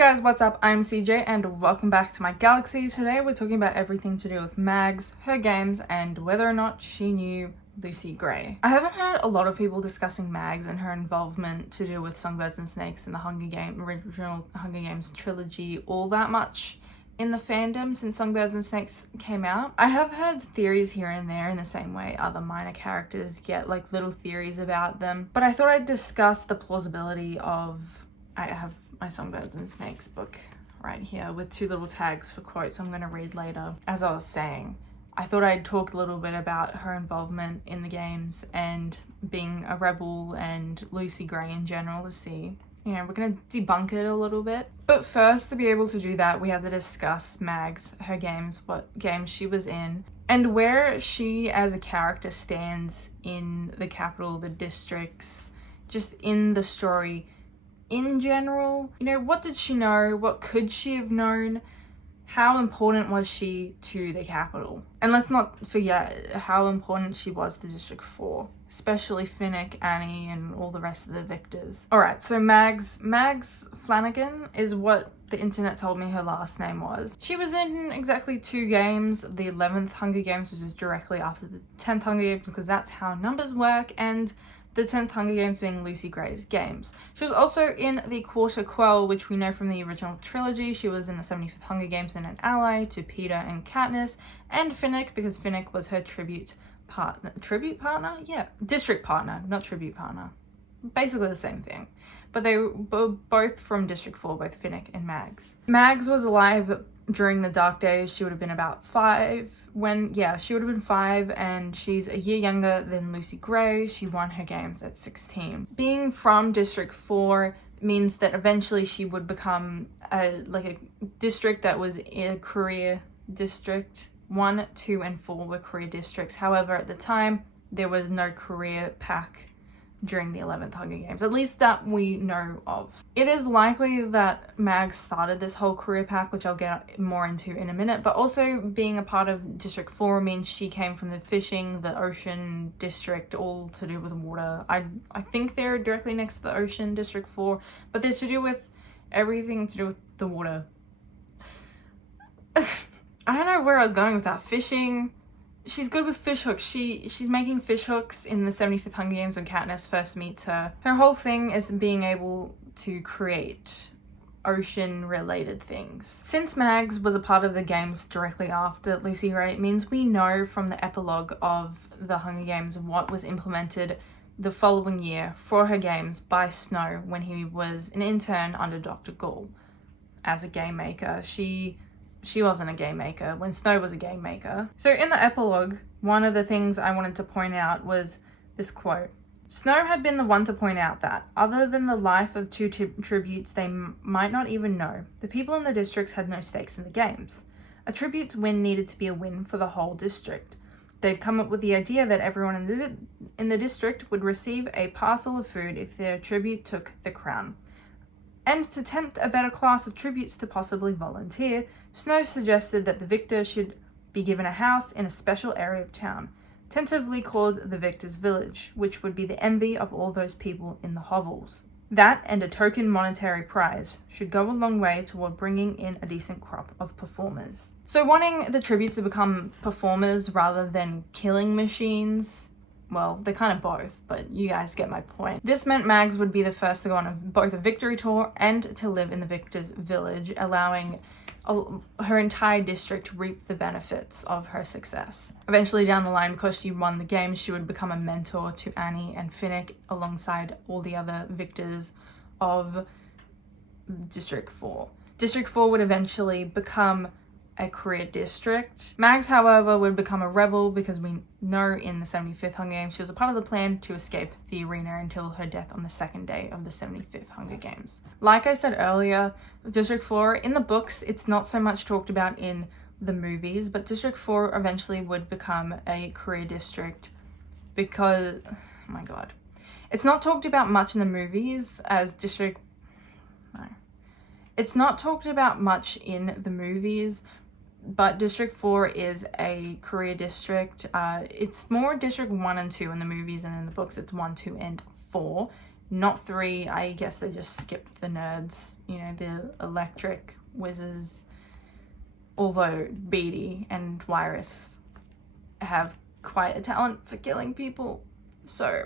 guys, what's up? I'm CJ and welcome back to my galaxy. Today we're talking about everything to do with Mags, her games, and whether or not she knew Lucy Gray. I haven't heard a lot of people discussing Mags and her involvement to do with Songbirds and Snakes and the original Hunger Games trilogy all that much in the fandom since Songbirds and Snakes came out. I have heard theories here and there in the same way other minor characters get like little theories about them, but I thought I'd discuss the plausibility of... I have my Songbirds and Snakes book right here with two little tags for quotes I'm going to read later. As I was saying, I thought I'd talk a little bit about her involvement in the games and being a rebel and Lucy Gray in general to see, you know, we're going to debunk it a little bit. But first, to be able to do that, we have to discuss Mags, her games, what games she was in, and where she as a character stands in the capital, the districts, just in the story in general. You know, what did she know? What could she have known? How important was she to the capital? And let's not forget how important she was to District 4, especially Finnick, Annie, and all the rest of the victors. Alright, so Mags Flanagan is what the internet told me her last name was. She was in exactly 2 games, the 11th Hunger Games, which is directly after the 10th Hunger Games, because that's how numbers work, and the 10th Hunger Games being Lucy Gray's games. She was also in the Quarter Quell, which we know from the original trilogy. She was in the 75th Hunger Games and an ally to Peeta and Katniss, and Finnick, because Finnick was her tribute partner? Yeah, district partner, not tribute partner. Basically the same thing. But they were both from District 4, both Finnick and Mags. Mags was alive during the Dark Days. She would have been about 5 when, she would have been 5, and she's a year younger than Lucy Gray. She won her games at 16. Being from District 4 means that eventually she would become a district that was a career district. 1, 2, and 4 were career districts. However, at the time, there was no career pack during the 11th Hunger Games, at least that we know of. It is likely that Mags started this whole career pack, which I'll get more into in a minute, but also being a part of District 4 means she came from the fishing, the ocean district, all to do with water. I think they're directly next to the ocean, District 4, but they're to do with everything to do with the water. I don't know where I was going with that. Fishing. She's good with fish hooks. She's making fish hooks in the 75th Hunger Games when Katniss first meets her. Her whole thing is being able to create ocean-related things. Since Mags was a part of the games directly after Lucy Gray, it means we know from the epilogue of the Hunger Games what was implemented the following year for her games by Snow when he was an intern under Dr. Gaulle as a game maker. She wasn't a game maker when Snow was a game maker. So in the epilogue, one of the things I wanted to point out was this quote. Snow had been the one to point out that, other than the life of 2 tributes they might not even know, the people in the districts had no stakes in the games. A tribute's win needed to be a win for the whole district. They'd come up with the idea that everyone in the district would receive a parcel of food if their tribute took the crown. And to tempt a better class of tributes to possibly volunteer, Snow suggested that the victor should be given a house in a special area of town, tentatively called the Victor's Village, which would be the envy of all those people in the hovels. That and a token monetary prize should go a long way toward bringing in a decent crop of performers. So wanting the tributes to become performers rather than killing machines, well, they're kind of both, but you guys get my point. This meant Mags would be the first to go on both a victory tour and to live in the Victor's Village, allowing her entire district reap the benefits of her success. Eventually down the line, because she won the game, she would become a mentor to Annie and Finnick alongside all the other victors of District 4. District 4 would eventually become a career district. Mags, however, would become a rebel because we know in the 75th Hunger Games she was a part of the plan to escape the arena until her death on the 2nd day of the 75th Hunger Games. Like I said earlier, District 4, in the books, it's not so much talked about in the movies, but District 4 eventually would become a career district because, oh my god, it's not talked about much in the movies as it's not talked about much in the movies, but District 4 is a career district. It's more District 1 and 2 in the movies, and in the books it's 1, 2, and 4. not 3. I guess they just skipped the nerds, you know, the electric whizzes. Although Beatty and Wirus have quite a talent for killing people. So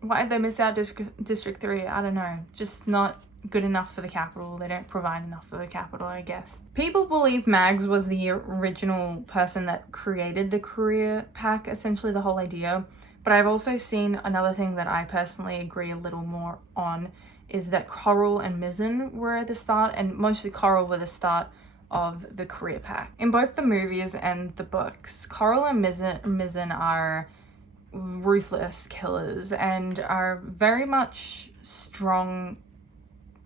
why'd they miss out District 3? I don't know. Just not good enough for the capital. They don't provide enough for the capital, I guess. People believe Mags was the original person that created the career pack, essentially the whole idea. But I've also seen another thing that I personally agree a little more on, is that Coral and Mizzen were the start, and mostly Coral were the start of the career pack. In both the movies and the books, Coral and Mizzen are ruthless killers and are very much strong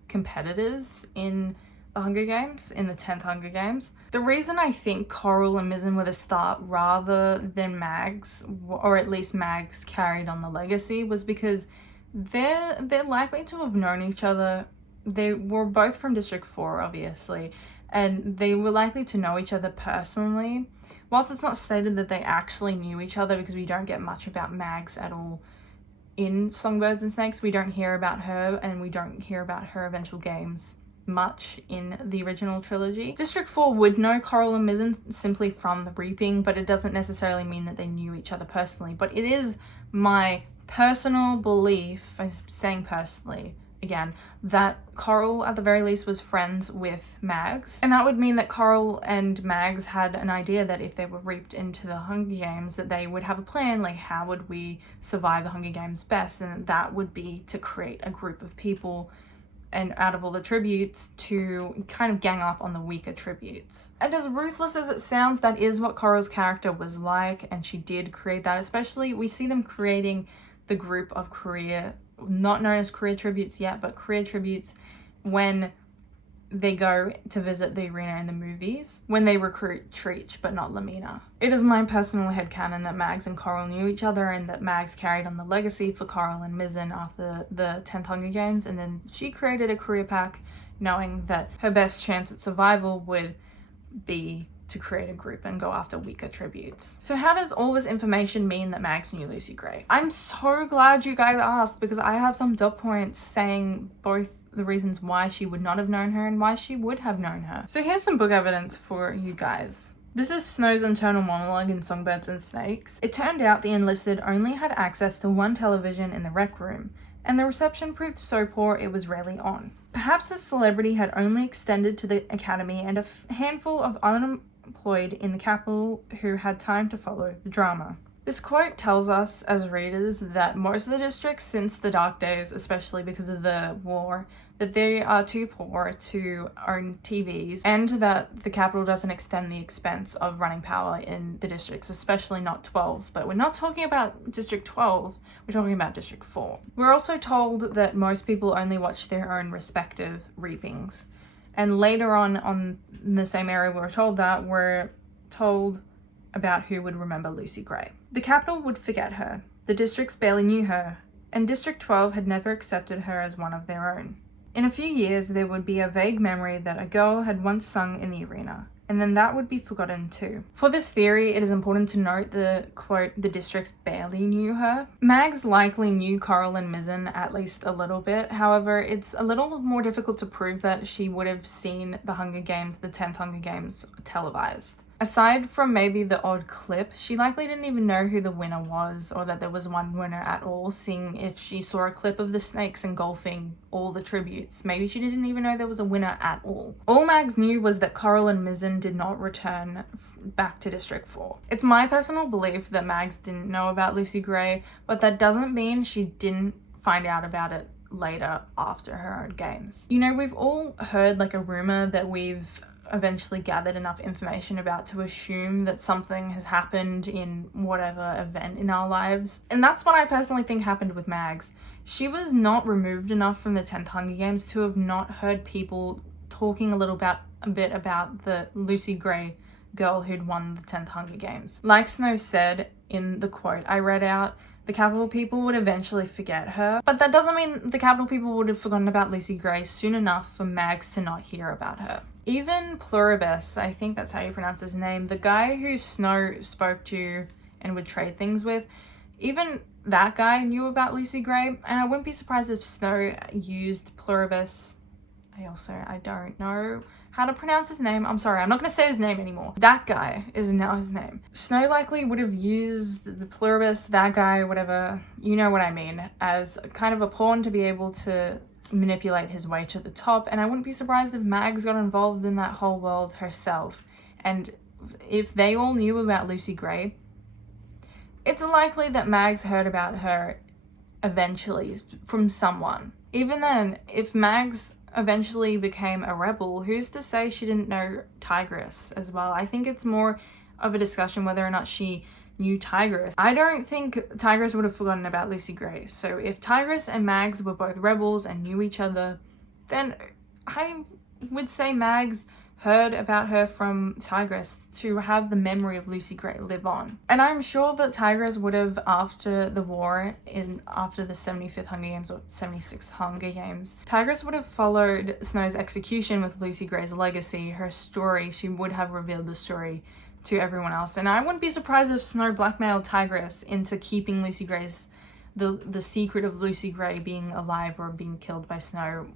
competitors in the Hunger Games, in the 10th Hunger Games. The reason I think Coral and Mizzen were the start rather than Mags, or at least Mags carried on the legacy, was because they're likely to have known each other. They were both from District 4, obviously, and they were likely to know each other personally. Whilst it's not stated that they actually knew each other, because we don't get much about Mags at all in Songbirds and Snakes. We don't hear about her, and we don't hear about her eventual games much in the original trilogy. District 4 would know Coral and Mizzen simply from the Reaping, but it doesn't necessarily mean that they knew each other personally. But it is my personal belief, I'm saying personally, again, that Coral at the very least was friends with Mags. And that would mean that Coral and Mags had an idea that if they were reaped into the Hunger Games, that they would have a plan, like how would we survive the Hunger Games best? And that would be to create a group of people, and out of all the tributes, to kind of gang up on the weaker tributes. And as ruthless as it sounds, that is what Coral's character was like, and she did create that. Especially, we see them creating the group of career, not known as career tributes yet, but career tributes when they go to visit the arena in the movies, when they recruit Treach, but not Lamina. It is my personal headcanon that Mags and Coral knew each other, and that Mags carried on the legacy for Coral and Mizzen after the 10th Hunger Games, and then she created a career pack knowing that her best chance at survival would be to create a group and go after weaker tributes. So how does all this information mean that Mags knew Lucy Gray? I'm so glad you guys asked, because I have some dot points saying both the reasons why she would not have known her and why she would have known her. So here's some book evidence for you guys. This is Snow's internal monologue in Songbirds and Snakes. It turned out the enlisted only had access to one television in the rec room, and the reception proved so poor it was rarely on. Perhaps the celebrity had only extended to the academy and a handful of unemployed in the capital who had time to follow the drama. This quote tells us as readers that most of the districts since the Dark Days, especially because of the war, that they are too poor to own TVs, and that the capital doesn't extend the expense of running power in the districts, especially not 12. But we're not talking about District 12, we're talking about District 4. We're also told that most people only watch their own respective reapings. And later on in the same area we're told about who would remember Lucy Gray. The capital would forget her, the districts barely knew her, and District 12 had never accepted her as one of their own. In a few years, there would be a vague memory that a girl had once sung in the arena, and then that would be forgotten too. For this theory, it is important to note the quote, the districts barely knew her. Mags likely knew Coral and Mizzen at least a little bit. However, it's a little more difficult to prove that she would have seen the Hunger Games, the 10th Hunger Games, televised. Aside from maybe the odd clip, she likely didn't even know who the winner was, or that there was one winner at all, seeing if she saw a clip of the snakes engulfing all the tributes. Maybe she didn't even know there was a winner at all. All Mags knew was that Coral and Mizzen did not return back to District 4. It's my personal belief that Mags didn't know about Lucy Gray, but that doesn't mean she didn't find out about it later after her own games. You know, we've all heard like a rumor that we've eventually gathered enough information about to assume that something has happened in whatever event in our lives. And that's what I personally think happened with Mags. She was not removed enough from the 10th Hunger Games to have not heard people talking a bit about the Lucy Gray girl who'd won the 10th Hunger Games. Like Snow said in the quote I read out, the capital people would eventually forget her, but that doesn't mean the capital people would have forgotten about Lucy Gray soon enough for Mags to not hear about her. Even Pluribus, I think that's how you pronounce his name, the guy who Snow spoke to and would trade things with, Even that guy knew about Lucy Gray, and I wouldn't be surprised if Snow used Pluribus. I don't know how to pronounce his name. I'm sorry, I'm not going to say his name anymore. That guy is now his name. Snow likely would have used the Pluribus, that guy, whatever, you know what I mean, as kind of a pawn to be able to manipulate his way to the top. And I wouldn't be surprised if Mags got involved in that whole world herself. And if they all knew about Lucy Gray, it's likely that Mags heard about her eventually from someone. Even then, if Mags eventually became a rebel, who's to say she didn't know Tigress as well? I think it's more of a discussion whether or not she knew Tigress. I don't think Tigress would have forgotten about Lucy Gray. So if Tigress and Mags were both rebels and knew each other, then I would say Mags heard about her from Tigress to have the memory of Lucy Gray live on. And I'm sure that Tigress would have, after the war, after the 75th Hunger Games or 76th Hunger Games, Tigress would have followed Snow's execution with Lucy Gray's legacy, her story. She would have revealed the story to everyone else. And I wouldn't be surprised if Snow blackmailed Tigress into keeping Lucy Gray's, the secret of Lucy Gray being alive or being killed by Snow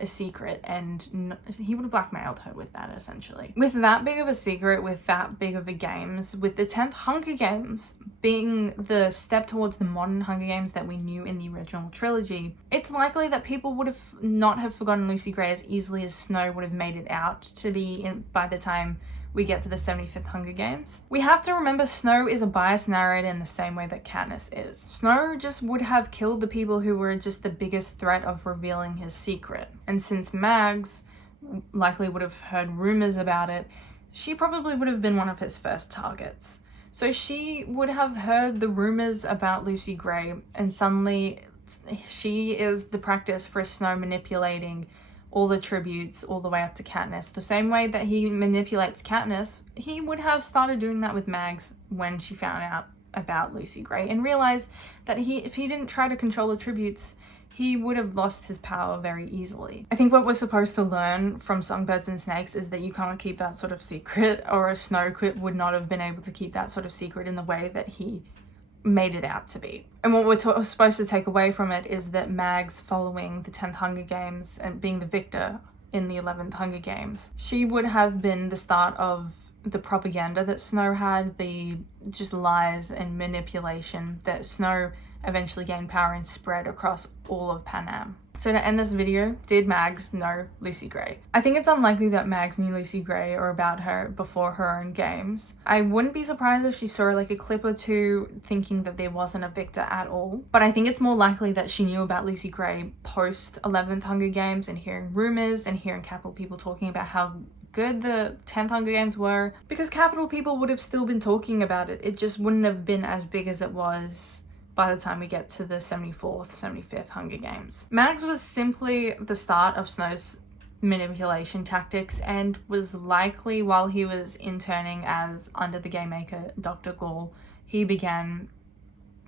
a secret, and he would have blackmailed her with that, essentially. With that big of a secret, with that big of a games, with the 10th Hunger Games being the step towards the modern Hunger Games that we knew in the original trilogy, it's likely that people would have not have forgotten Lucy Gray as easily as Snow would have made it out to be by the time we get to the 75th Hunger Games. We have to remember Snow is a biased narrator in the same way that Katniss is. Snow just would have killed the people who were just the biggest threat of revealing his secret. And since Mags likely would have heard rumors about it, she probably would have been one of his first targets. So she would have heard the rumors about Lucy Gray, and suddenly she is the practice for Snow manipulating all the tributes all the way up to Katniss. The same way that he manipulates Katniss, he would have started doing that with Mags when she found out about Lucy Gray, and realized that if he didn't try to control the tributes, he would have lost his power very easily. I think what we're supposed to learn from Songbirds and Snakes is that you can't keep that sort of secret, or a Snow would not have been able to keep that sort of secret in the way that he made it out to be. And what we're supposed to take away from it is that Mags, following the 10th Hunger Games and being the victor in the 11th Hunger Games, she would have been the start of the propaganda that Snow had, the just lies and manipulation that Snow eventually gained power and spread across all of Panem. So to end this video, did Mags know Lucy Gray? I think it's unlikely that Mags knew Lucy Gray or about her before her own games. I wouldn't be surprised if she saw like a clip or two thinking that there wasn't a victor at all. But I think it's more likely that she knew about Lucy Gray post 11th Hunger Games, and hearing rumors and hearing Capitol people talking about how good the 10th Hunger Games were, because Capitol people would have still been talking about it. It just wouldn't have been as big as it was by the time we get to the 74th, 75th Hunger Games. Mags was simply the start of Snow's manipulation tactics, and was likely, while he was interning as under the Game Maker Dr. Gall, he began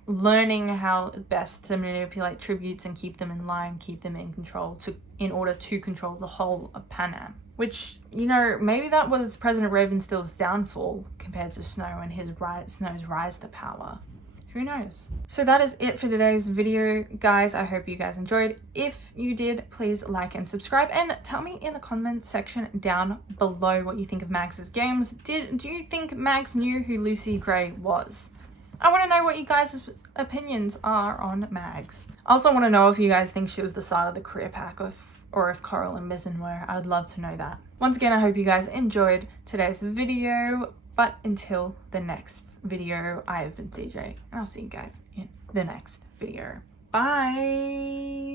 learning how best to manipulate tributes and keep them in line, keep them in control, in order to control the whole of Panem. Which, you know, maybe that was President Ravenstill's downfall compared to Snow and Snow's rise to power. Who knows? So that is it for today's video, guys. I hope you guys enjoyed. If you did, please like and subscribe, and tell me in the comment section down below what you think of Mags's games. Do you think Mags knew who Lucy Gray was? I want to know what you guys' opinions are on Mags. I also want to know if you guys think she was the start of the career pack, or if Coral and Mizzen were. I would love to know that. Once again, I hope you guys enjoyed today's video, but until the next video, I have been CJ, and I'll see you guys in the next video. Bye!